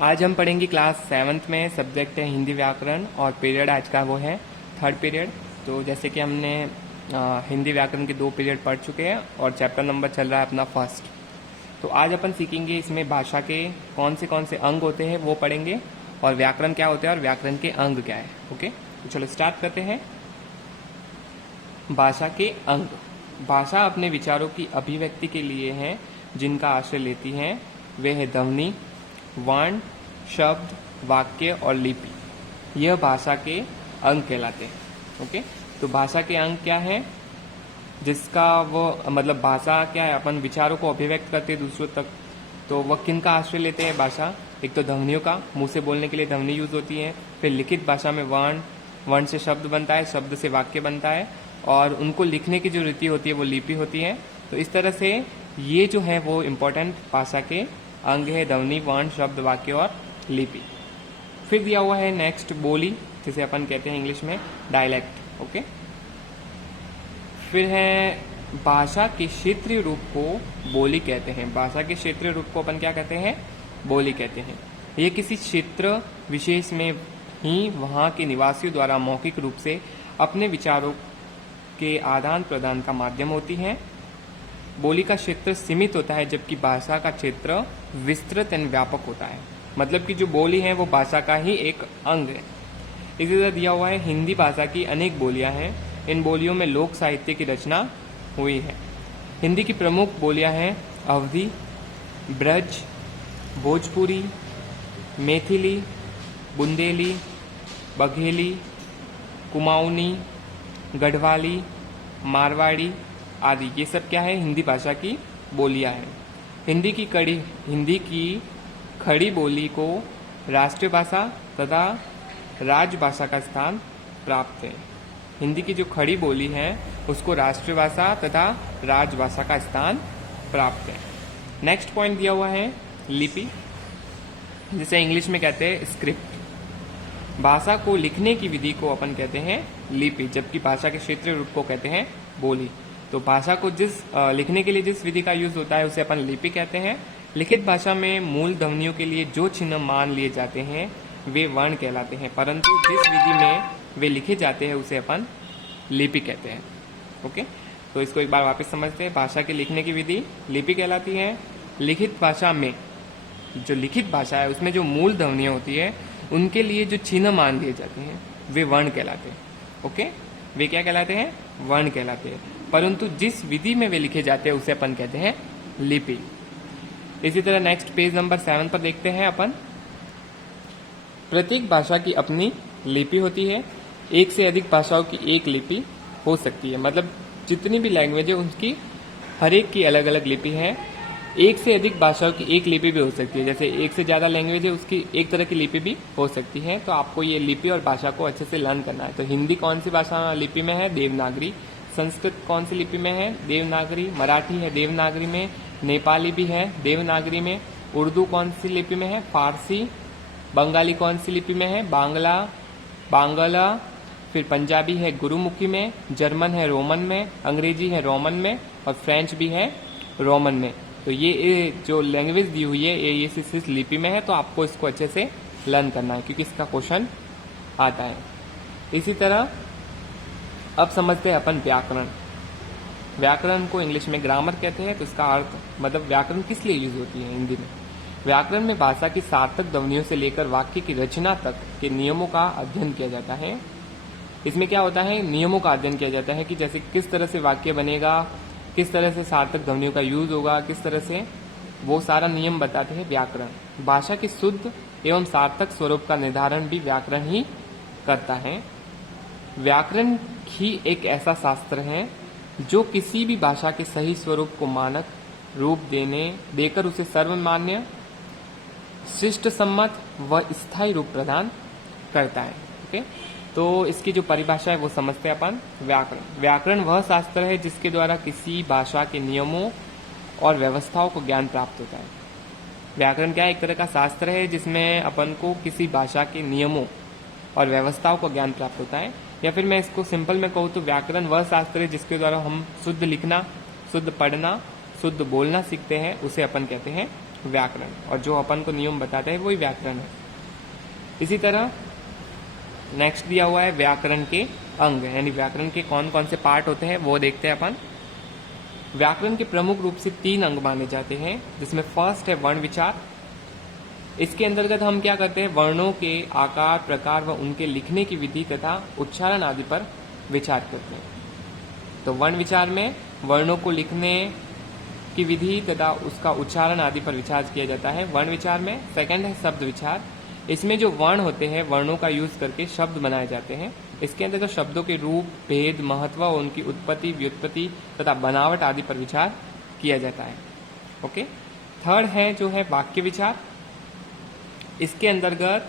आज हम पढ़ेंगे क्लास 7th में। सब्जेक्ट है हिंदी व्याकरण और पीरियड आज का वो है 3rd पीरियड। तो जैसे कि हमने हिंदी व्याकरण के 2 पीरियड पढ़ चुके हैं और चैप्टर नंबर चल रहा है अपना 1st। तो आज अपन सीखेंगे इसमें भाषा के कौन से अंग होते हैं वो पढ़ेंगे और व्याकरण क्या होता है और व्याकरण के अंग क्या है। ओके, तो चलो स्टार्ट करते हैं। भाषा के अंग। भाषा अपने विचारों की अभिव्यक्ति के लिए है जिनका आश्रय लेती है वे है ध्वनि, वर्ण, शब्द, वाक्य और लिपि। यह भाषा के अंग कहलाते हैं। ओके, तो भाषा के अंग क्या है जिसका वो मतलब भाषा क्या है, अपन विचारों को अभिव्यक्त करते हैं दूसरों तक। तो वह किन का आश्रय लेते हैं भाषा? एक तो ध्वनियों का, मुंह से बोलने के लिए ध्वनि यूज होती है। फिर लिखित भाषा में वर्ण, वर्ण से शब्द बनता है, शब्द से वाक्य बनता है और उनको लिखने की जो रीति होती है वो लिपि होती है। तो इस तरह से ये जो है वो इम्पोर्टेंट भाषा के अंग है, ध्वनि, वर्ण, शब्द, वाक्य और लिपि। फिर दिया हुआ है नेक्स्ट बोली, जिसे अपन कहते हैं इंग्लिश में डायलेक्ट। ओके, फिर है भाषा के क्षेत्रीय रूप को बोली कहते हैं। भाषा के क्षेत्रीय रूप को अपन क्या कहते हैं? बोली कहते हैं। ये किसी क्षेत्र विशेष में ही वहाँ के निवासियों द्वारा मौखिक रूप से अपने विचारों के आदान प्रदान का माध्यम होती है। बोली का क्षेत्र सीमित होता है जबकि भाषा का क्षेत्र विस्तृत एवं व्यापक होता है। मतलब कि जो बोली है वो भाषा का ही एक अंग है। इसी तरह दिया हुआ है हिंदी भाषा की अनेक बोलियां हैं। इन बोलियों में लोक साहित्य की रचना हुई है। हिंदी की प्रमुख बोलियां हैं अवधी, ब्रज, भोजपुरी, मैथिली, बुंदेली, बघेली, कुमाऊनी, गढ़वाली, मारवाड़ी आदि। ये सब क्या है? हिंदी भाषा की बोलियां हैं। हिंदी की खड़ी बोली को राष्ट्रीय भाषा तथा राजभाषा का स्थान प्राप्त है। हिंदी की जो खड़ी बोली है उसको राष्ट्रीय भाषा तथा राजभाषा का स्थान प्राप्त है। नेक्स्ट पॉइंट दिया हुआ है लिपि, जिसे इंग्लिश में कहते हैं स्क्रिप्ट। भाषा को लिखने की विधि को अपन कहते हैं लिपि, जबकि भाषा के क्षेत्रीय रूप को कहते हैं बोली। तो भाषा को लिखने के लिए जिस विधि का यूज होता है उसे अपन लिपि कहते हैं। लिखित भाषा में मूल ध्वनियों के लिए जो चिन्ह मान लिए जाते हैं वे वर्ण कहलाते हैं, परंतु जिस विधि में वे लिखे जाते हैं उसे अपन लिपि कहते हैं। ओके, तो इसको एक बार वापस समझते हैं। भाषा के लिखने की विधि लिपि कहलाती है। लिखित भाषा में जो लिखित भाषा है उसमें जो मूल ध्वनियां होती है उनके लिए जो चिन्ह मान लिए जाते हैं वे वर्ण कहलाते हैं। ओके, वे क्या कहलाते हैं? वर्ण कहलाते हैं, परंतु जिस विधि में वे लिखे जाते हैं उसे अपन कहते हैं लिपि। इसी तरह नेक्स्ट पेज नंबर 7 पर देखते हैं अपन। प्रत्येक भाषा की अपनी लिपि होती है। एक से अधिक भाषाओं की एक लिपि हो सकती है। मतलब जितनी भी लैंग्वेज है उसकी हर एक की अलग अलग लिपि है। एक से अधिक भाषाओं की एक लिपि भी हो सकती है। जैसे एक से ज्यादा लैंग्वेज है उसकी एक तरह की लिपि भी हो सकती है। तो आपको ये लिपि और भाषा को अच्छे से लर्न करना है। तो हिंदी कौन सी भाषा लिपि में है? देवनागरी। संस्कृत कौन सी लिपि में है? देवनागरी। मराठी है देवनागरी में। नेपाली भी है देवनागरी में। उर्दू कौन सी लिपि में है? फारसी। बंगाली कौन सी लिपि में है? बांग्ला। फिर पंजाबी है गुरुमुखी में। जर्मन है रोमन में। अंग्रेजी है रोमन में और फ्रेंच भी है रोमन में। तो ये जो लैंग्वेज दी हुई है ये इस लिपि में है। तो आपको इसको अच्छे से लर्न करना है क्योंकि इसका क्वेश्चन आता है। इसी तरह अब समझते हैं अपन व्याकरण। व्याकरण को इंग्लिश में ग्रामर कहते हैं। तो इसका अर्थ मतलब व्याकरण किस लिए यूज होती है हिंदी में? व्याकरण में भाषा की सार्थक ध्वनियों से लेकर वाक्य की रचना तक के नियमों का अध्ययन किया जाता है। इसमें क्या होता है? नियमों का अध्ययन किया जाता है कि जैसे किस तरह से वाक्य बनेगा, किस तरह से सार्थक ध्वनियों का यूज होगा, किस तरह से, वो सारा नियम बताते हैं व्याकरण। भाषा के शुद्ध एवं सार्थक स्वरूप का निर्धारण भी व्याकरण ही करता है। व्याकरण ही एक ऐसा शास्त्र है जो किसी भी भाषा के सही स्वरूप को मानक रूप देकर उसे सर्वमान्य, शिष्ट सम्मत व स्थायी रूप प्रदान करता है। ओके, तो इसकी जो परिभाषा है वो समझते हैं अपन। व्याकरण वह शास्त्र है जिसके द्वारा किसी भाषा के नियमों और व्यवस्थाओं को ज्ञान प्राप्त होता है। व्याकरण क्या है? एक तरह का शास्त्र है जिसमें अपन को किसी भाषा के नियमों और व्यवस्थाओं को ज्ञान प्राप्त होता है। या फिर मैं इसको सिंपल में कहूँ तो व्याकरण वह शास्त्र है जिसके द्वारा हम शुद्ध लिखना, शुद्ध पढ़ना, शुद्ध बोलना सीखते हैं, उसे अपन कहते हैं व्याकरण, और जो अपन को नियम बताते हैं वही व्याकरण है। इसी तरह नेक्स्ट दिया हुआ है व्याकरण के अंग, यानी व्याकरण के कौन कौन से पार्ट होते हैं वो देखते हैं अपन। व्याकरण के प्रमुख रूप से 3 अंग माने जाते हैं, जिसमें फर्स्ट है वर्ण विचार। इसके अंतर्गत हम क्या करते हैं, वर्णों के आकार, प्रकार व उनके लिखने की विधि तथा उच्चारण आदि पर विचार करते हैं। तो वर्ण विचार में वर्णों को लिखने की विधि तथा उसका उच्चारण आदि पर विचार किया जाता है वर्ण विचार में। सेकंड है शब्द विचार। इसमें जो वर्ण होते हैं, वर्णों का यूज करके शब्द बनाए जाते हैं। इसके अंतर्गत शब्दों के रूप, भेद, महत्व, उनकी उत्पत्ति, व्युत्पत्ति तथा बनावट आदि पर विचार किया जाता है। ओके। थर्ड है जो है वाक्य विचार। इसके अंतर्गत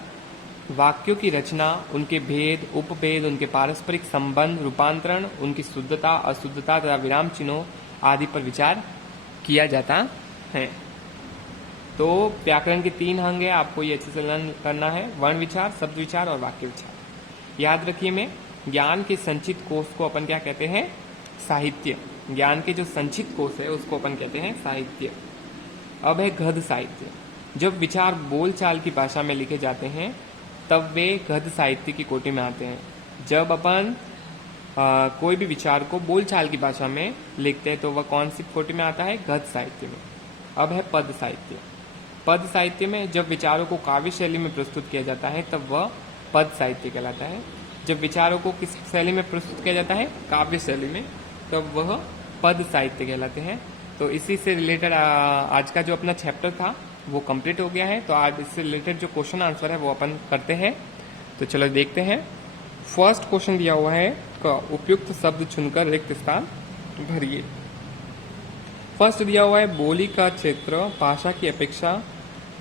वाक्यों की रचना, उनके भेद, उपभेद, उनके पारस्परिक संबंध, रूपांतरण, उनकी शुद्धता, अशुद्धता तथा विराम चिन्हों आदि पर विचार किया जाता है। तो व्याकरण के 3 अंग है, आपको ये अच्छे से लर्न करना है, वर्ण विचार, शब्द विचार और वाक्य विचार। याद रखिए में ज्ञान के संचित कोश को अपन क्या कहते हैं, साहित्य। ज्ञान के जो संचित कोश है उसको अपन कहते हैं साहित्य। अब है गद्य साहित्य। जब विचार बोलचाल की भाषा में लिखे जाते हैं तब वे गद्य साहित्य की कोटि में आते हैं। जब अपन कोई भी विचार को बोलचाल की भाषा में लिखते हैं तो वह कौन सी कोटि में आता है, गद्य साहित्य में। अब है पद साहित्य। पद साहित्य में जब विचारों को काव्य शैली में प्रस्तुत किया जाता है तब वह पद साहित्य कहलाता है। जब विचारों को किस शैली में प्रस्तुत किया जाता है, काव्य शैली में, तब वह पद साहित्य कहलाते हैं। तो इसी से रिलेटेड आज का जो अपना चैप्टर था वो कंप्लीट हो गया है। तो आज इससे रिलेटेड जो क्वेश्चन आंसर है वो अपन करते हैं। तो चलो देखते हैं। फर्स्ट क्वेश्चन दिया हुआ है, उपयुक्त शब्द चुनकर रिक्त स्थान भरिए। फर्स्ट दिया हुआ है, बोली का क्षेत्र भाषा की अपेक्षा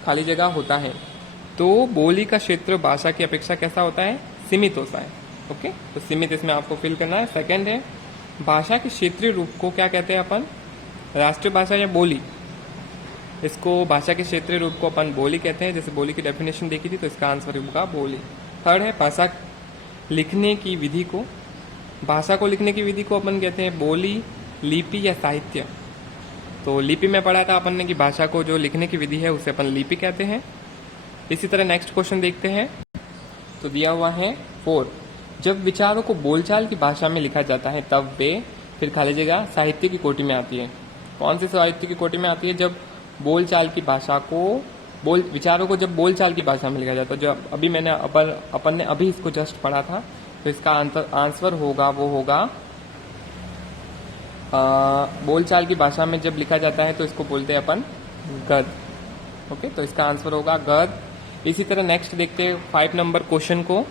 खाली जगह होता है। तो बोली का क्षेत्र भाषा की अपेक्षा कैसा होता है, सीमित होता है। ओके, तो सीमित इसमें आपको फिल करना है। सेकंड है, भाषा के क्षेत्रीय रूप को क्या कहते हैं अपन, राष्ट्रीय भाषा या बोली। इसको भाषा के क्षेत्रीय रूप को अपन बोली कहते हैं। जैसे बोली की डेफिनेशन देखी थी तो इसका आंसर होगा बोली। थर्ड है, भाषा लिखने की विधि को, भाषा को लिखने की विधि को अपन कहते हैं बोली, लिपि या साहित्य। तो लिपि में पढ़ा था अपन ने कि भाषा को जो लिखने की विधि है उसे अपन लिपि कहते हैं। इसी तरह नेक्स्ट क्वेश्चन देखते हैं। तो दिया हुआ है 4, जब विचारों को बोलचाल की भाषा में लिखा जाता है तब वे फिर खाली जगह साहित्य की कोटि में आती है। कौन सी साहित्य की कोटि में आती है, जब बोलचाल की भाषा को विचारों को जब बोलचाल की भाषा में लिखा जाता है। जो अभी मैंने अपन ने अभी इसको जस्ट पढ़ा था, तो इसका आंसर होगा वो होगा बोलचाल की भाषा में जब लिखा जाता है तो इसको बोलते हैं अपन गद्य। ओके, तो इसका आंसर होगा गद्य। इसी तरह नेक्स्ट देखते हैं 5 नंबर क्वेश्चन को।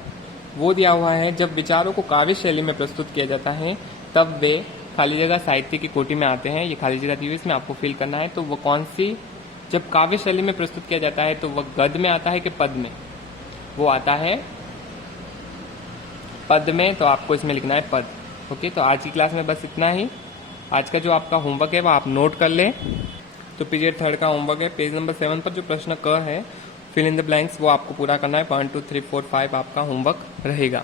वो दिया हुआ है, जब विचारों को काव्य शैली में प्रस्तुत किया जाता है तब वे खाली जगह साहित्य की कोटि में आते हैं। ये खाली जगह दी हुई इसमें आपको फिल करना है। तो वो कौन सी, जब काव्य शैली में प्रस्तुत किया जाता है तो वह गद्य में आता है कि पद में, वो आता है पद में। तो आपको इसमें लिखना है पद। ओके, तो आज की क्लास में बस इतना ही। आज का जो आपका होमवर्क है वो आप नोट कर लें। तो पीरियड 3 का होमवर्क है, पेज नंबर 7 पर जो प्रश्न क है, फिल इन द ब्लैंक्स, वो आपको पूरा करना है। 1 2 3 4 5 आपका होमवर्क रहेगा।